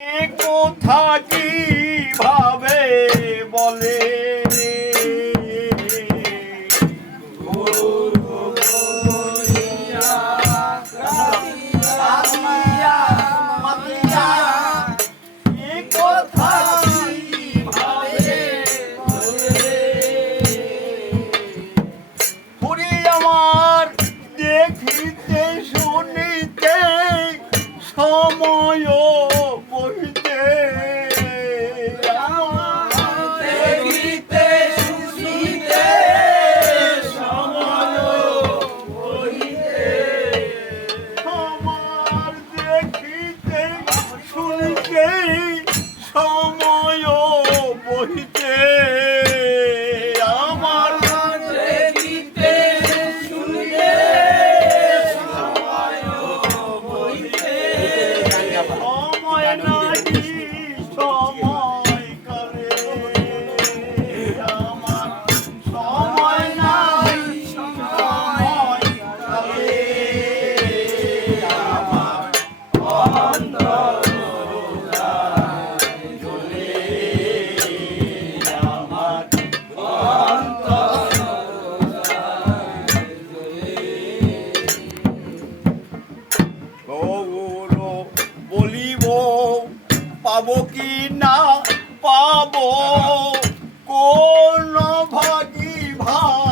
কোথা কি ভাবে বলে? পাবো কি না পাবো? কোন ভাগি ভাগ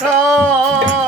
ছা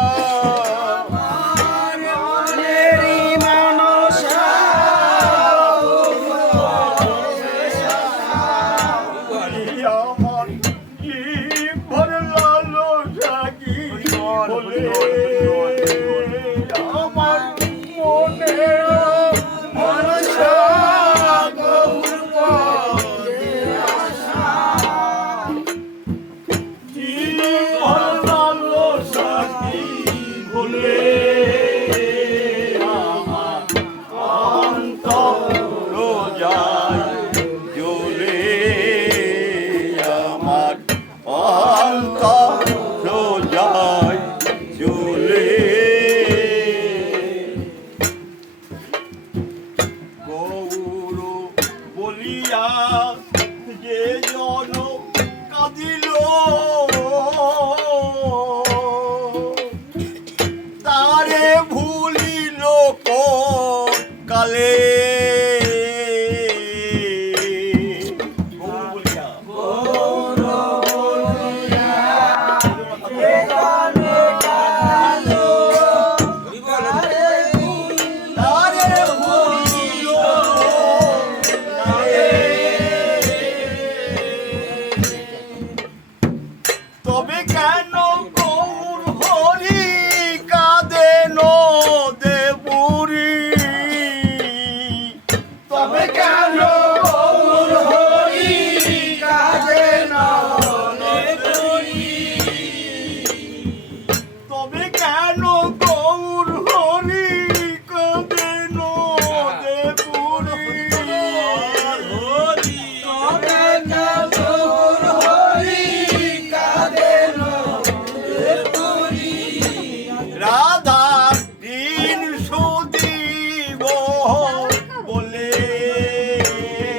বলে রাধা